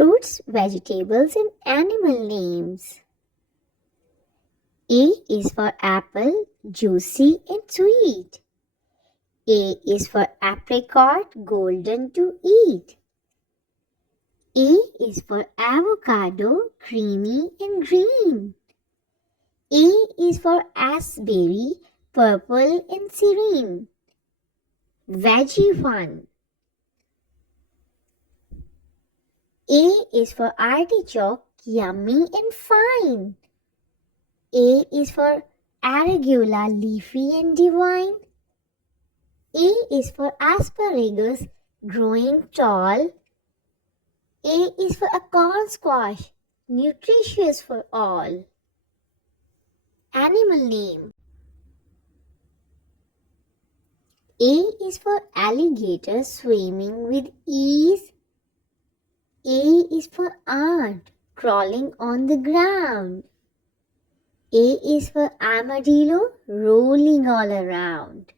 Fruits, vegetables and animal names. A is for apple, juicy and sweet. A is for apricot, golden to eat. A is for avocado, creamy and green. A is for raspberry, purple and serene. Veggie 1. A is for artichoke, yummy and fine. A is for arugula, leafy and divine. A is for asparagus, growing tall. A is for acorn squash, nutritious for all. Animal name. A is for alligator, swimming with ease. A is for ant, crawling on the ground. A is for armadillo, rolling all around.